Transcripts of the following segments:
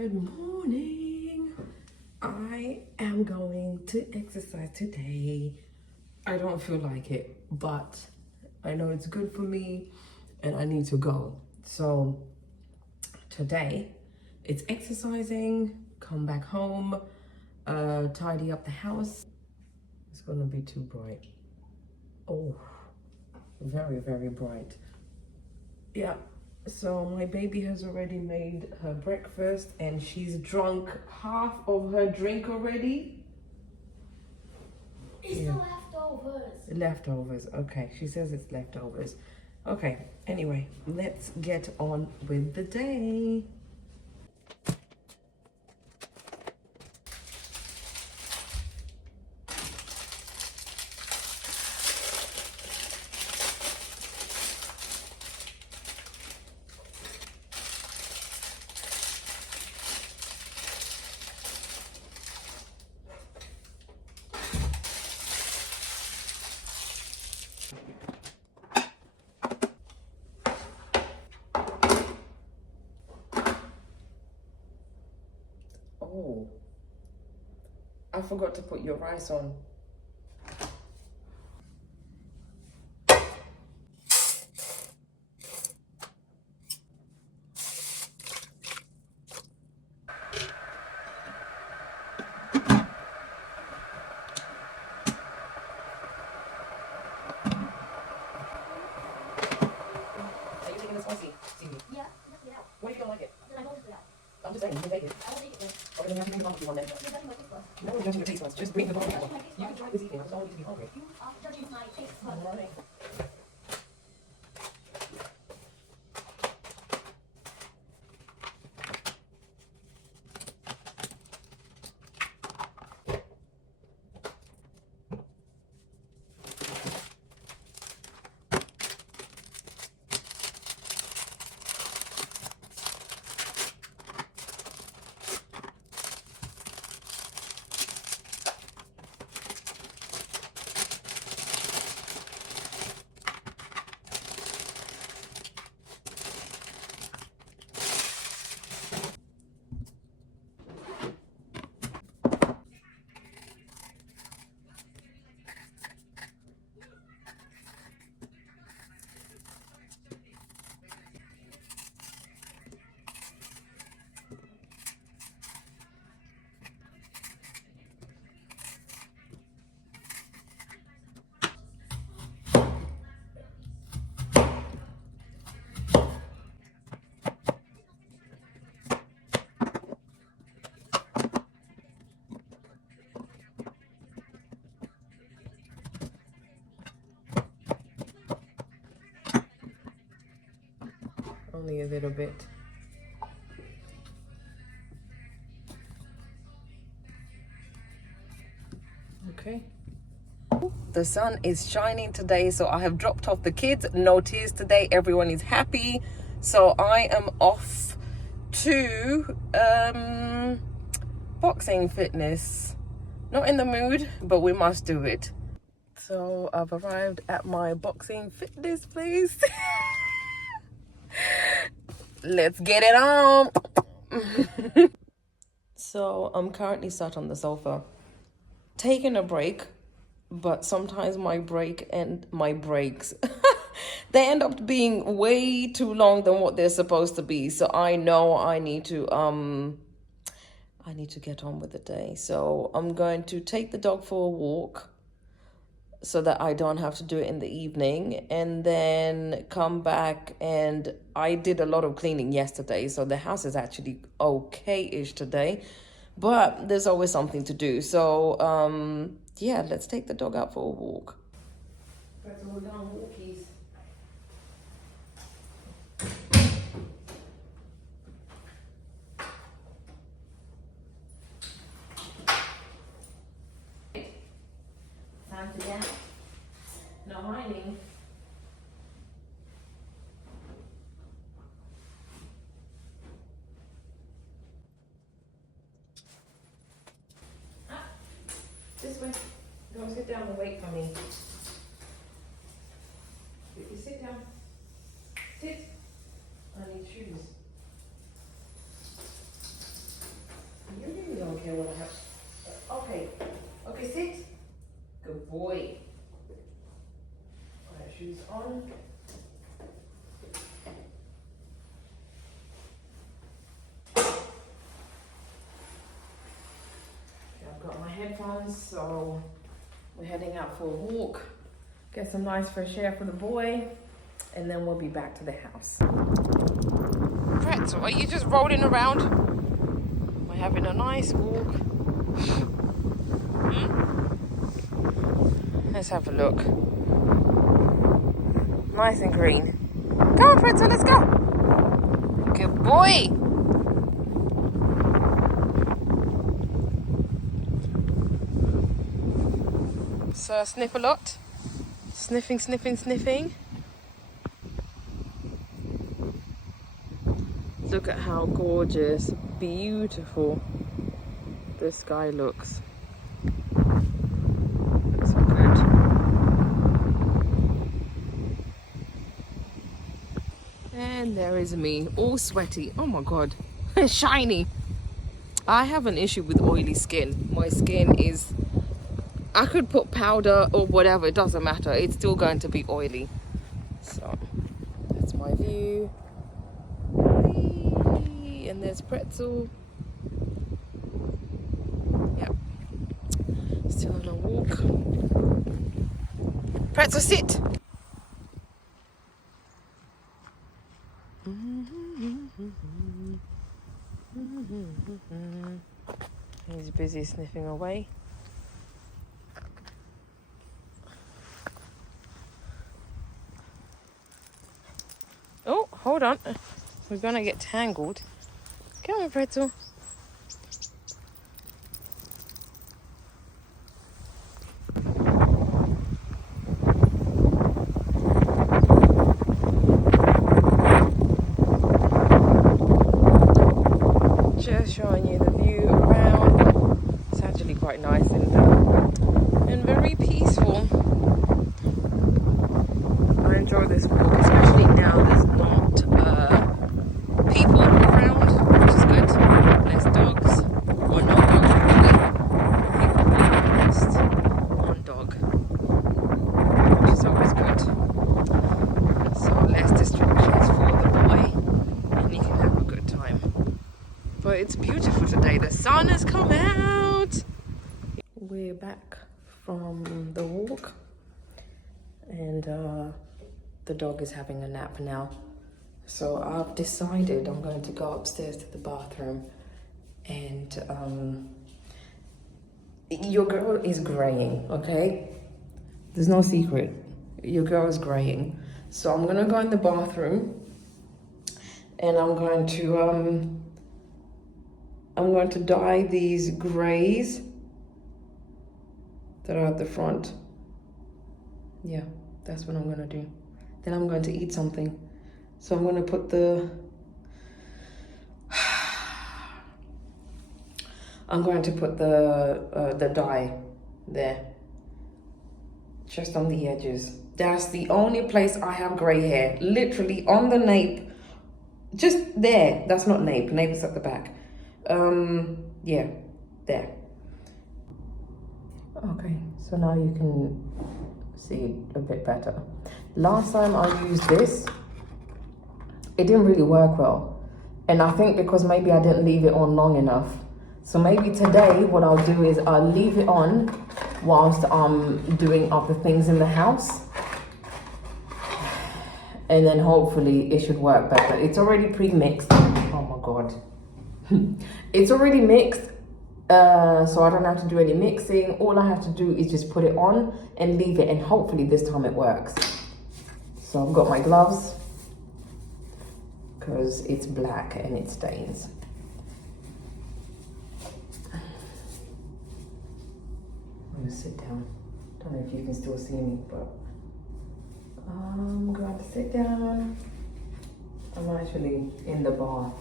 Good morning. I am going to exercise today. I don't feel like it, but I know it's good for me and I need to go. So today it's exercising, come back home, tidy up the house. It's gonna be too bright. Oh, very, very bright. Yeah. So my baby has already made her breakfast and she's drunk half of her drink already. It's the leftovers. Leftovers. Okay, she says it's leftovers. Okay, anyway, let's get on with the day. Oh, I forgot to put your rice on. Are you taking the spicy seaweed? Yeah, just get out. What if you don't like it? Then I don't just get out. I'm just saying, you can take it. I will take it then. Or then you have to bring the barbecue one then. You're judging my taste buds. No one's judging your taste buds. Just bring the barbecue one. Judging my taste You buds. can try this evening. I just don't want you to be hungry. You are judging my taste buds. Alright. Only a little bit. Okay. The sun is shining today, so I have dropped off the kids. No tears today. Everyone is happy. So I am off to boxing fitness. Not in the mood, but we must do it. So I've arrived at my boxing fitness place. Let's get it on. So I'm currently sat on the sofa, taking a break, but sometimes my break and my breaks they end up being way too long than what they're supposed to be. So I know I need to get on with the day. So I'm going to take the dog for a walk so that I don't have to do it in the evening, and then come back. And I did a lot of cleaning yesterday, so the house is actually okay-ish today, but there's always something to do. So yeah, let's take the dog out for a walk. That's all done walkies. Time to get. No whining. This way. Go sit down and wait for me. You sit down. Sit. I need shoes. on. I've got my headphones, so we're heading out for a walk. Get some nice fresh air for the boy, and then we'll be back to the house. Pretzel, are you just rolling around? We're having a nice walk. Let's have a look. Nice and green. Come on, Pretzel, let's go. Good boy. So sniff a lot. Sniffing, sniffing, sniffing. Look at how gorgeous, beautiful the sky looks. So good. And there is me, all sweaty. Oh my god, shiny. I have an issue with oily skin. My skin is, I could put powder or whatever, it doesn't matter. It's still going to be oily. So that's my view. Whee! And there's Pretzel. Yep. Still on a walk. Pretzel, sit. He's busy sniffing away. Oh, hold on. We're gonna get tangled. Come on, Pretzel. Just showing you the view around. It's actually quite nice and very peaceful. I enjoy this walk, especially now there's not people around, which is good. Less dogs, or no dogs really. Just one dog, which is always good. So less distractions for the boy, and he can have a good time. But it's beautiful today. The sun has come out. We're back from the walk, and the dog is having a nap now. So I've decided I'm going to go upstairs to the bathroom, and your girl is graying, okay? There's no secret. Your girl is graying. So I'm gonna go in the bathroom, and I'm going to dye these grays that are at the front. Yeah, that's what I'm gonna do. Then I'm going to eat something. So I'm gonna put the dye there, just on the edges. That's the only place I have gray hair, literally on the nape, just there. That's not nape, nape is at the back. Yeah, there. Okay, so now you can see it a bit better. Last time I used this, it didn't really work well. And I think because maybe I didn't leave it on long enough. So maybe today what I'll do is I'll leave it on whilst I'm doing other things in the house. And then hopefully it should work better. It's already pre-mixed. Oh my God. It's already mixed. So I don't have to do any mixing. All I have to do is just put it on and leave it, and hopefully this time it works. So I've got my gloves because it's black and it stains. I'm gonna sit down. Don't know if you can still see me, but I'm going to sit down. I'm actually in the bath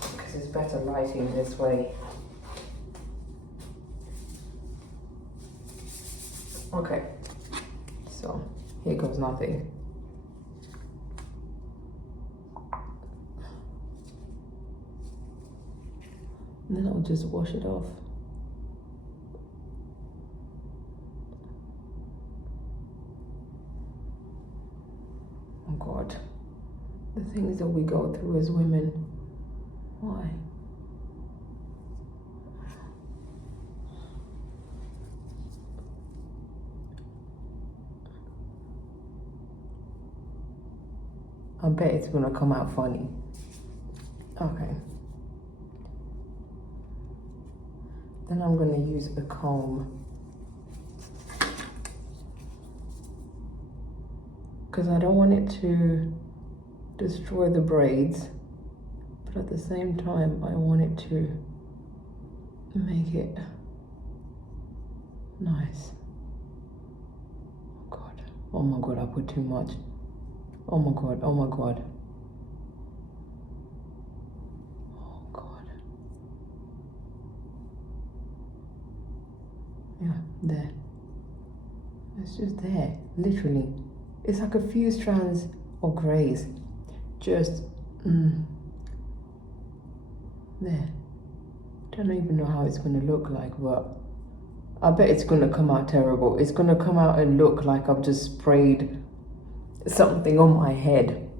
because it's better lighting this way. Okay, so here goes nothing. And then I'll just wash it off. things that we go through as women. Why? I bet it's gonna come out funny. Okay. Then I'm gonna use a comb. Because I don't want it to destroy the braids, but at the same time I want it to make it nice. Oh my god, I put too much. Oh my god, oh my god. Oh god. Yeah, there. It's just there, literally. It's like a few strands of grays. Just, there. Don't even know how it's gonna look like, but I bet it's gonna come out terrible. It's gonna come out and look like I've just sprayed something on my head.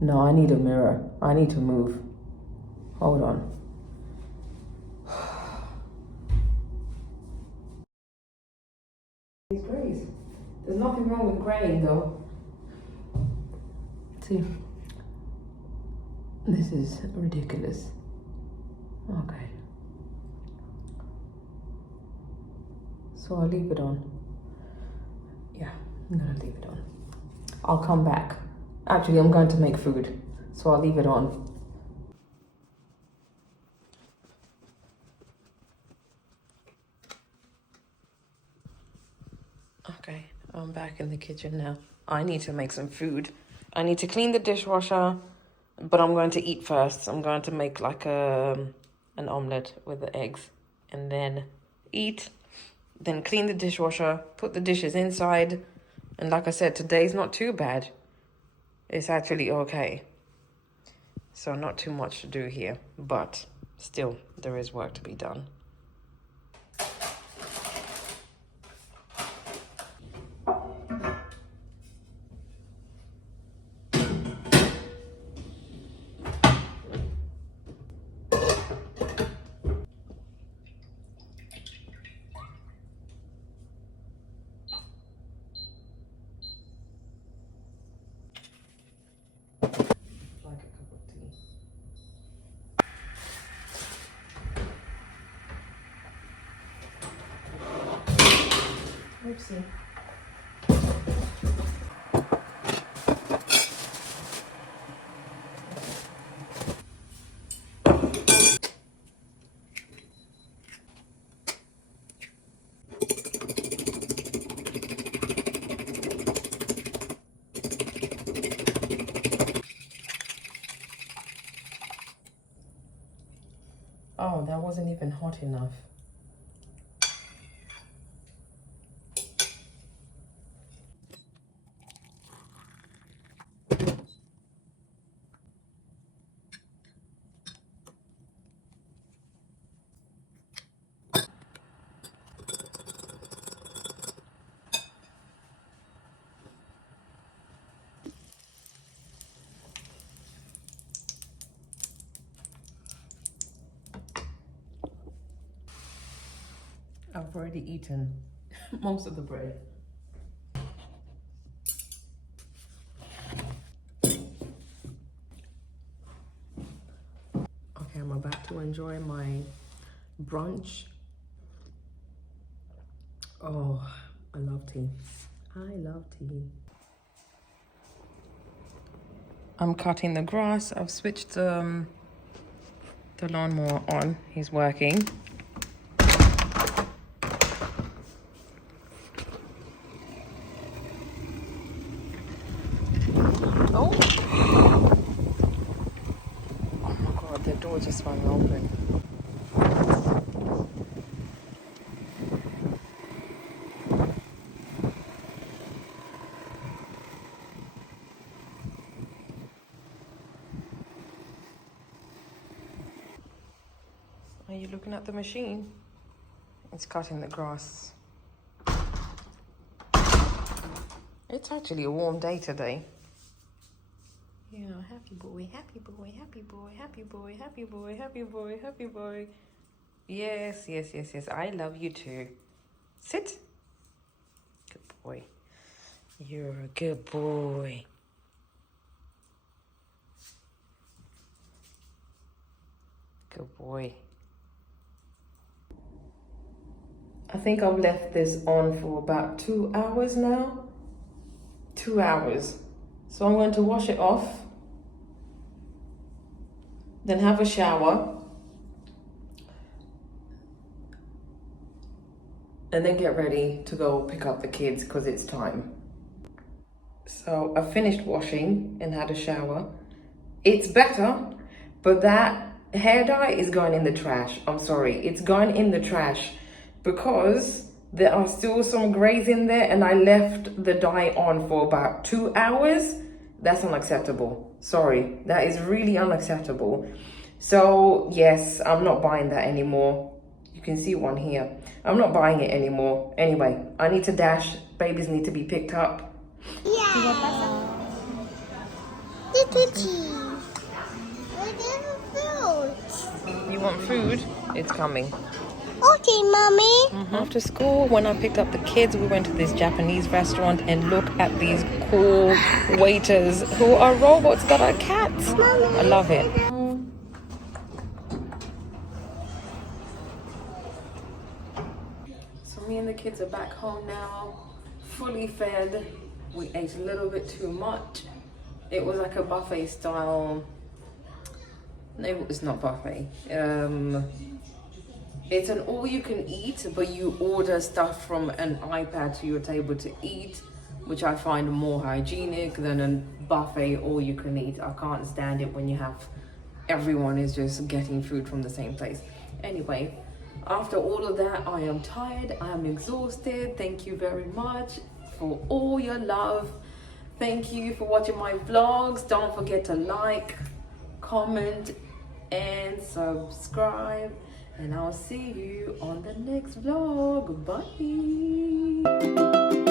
No, I need a mirror. I need to move. Hold on. These grays. There's nothing wrong with graying though. See, this is ridiculous. Okay. So I'll leave it on. Yeah, I'm gonna leave it on. I'll come back. Actually, I'm going to make food, so I'll leave it on. Okay, I'm back in the kitchen now. I need to make some food. I need to clean the dishwasher, but I'm going to eat first. I'm going to make like an omelette with the eggs and then eat. Then clean the dishwasher, put the dishes inside. And like I said, today's not too bad. It's actually okay. So not too much to do here, but still there is work to be done. Like a cup of tea. Oopsie. Oh, that wasn't even hot enough. I've already eaten most of the bread. Okay, I'm about to enjoy my brunch. Oh, I love tea. I love tea. I'm cutting the grass. I've switched the lawnmower on. He's working. Oh! Oh my god, the door just swung open. Are you looking at the machine? It's cutting the grass. It's actually a warm day today. happy boy, happy boy, happy boy, happy boy, happy boy, happy boy, happy boy. Yes, yes, yes, yes. I love you too. Sit. Good boy. You're a good boy. Good boy. I think I've left this on for about 2 hours now. 2 hours. So I'm going to wash it off. Then have a shower. And then get ready to go pick up the kids because it's time. So I finished washing and had a shower. It's better, but that hair dye is going in the trash. I'm sorry, it's going in the trash because there are still some grays in there and I left the dye on for about 2 hours. That's unacceptable. Sorry, that is really unacceptable. So yes, I'm not buying that anymore. You can see one here. I'm not buying it anymore. Anyway, I need to dash. Babies need to be picked up. Yeah. Little cheese. Food. You want food? It's coming. Okay, mommy. After school, when I picked up the kids, we went to this Japanese restaurant and look at these cool waiters who are robots that are cats. I love it. So me and the kids are back home now, fully fed. We ate a little bit too much. It was like a buffet style. No, it's not buffet. It's an all-you-can-eat, but you order stuff from an iPad to your table to eat, which I find more hygienic than a buffet all-you-can-eat. I can't stand it when you have everyone is just getting food from the same place. Anyway, after all of that, I am tired. I am exhausted. Thank you very much for all your love. Thank you for watching my vlogs. Don't forget to like, comment, and subscribe. And I'll see you on the next vlog. Bye.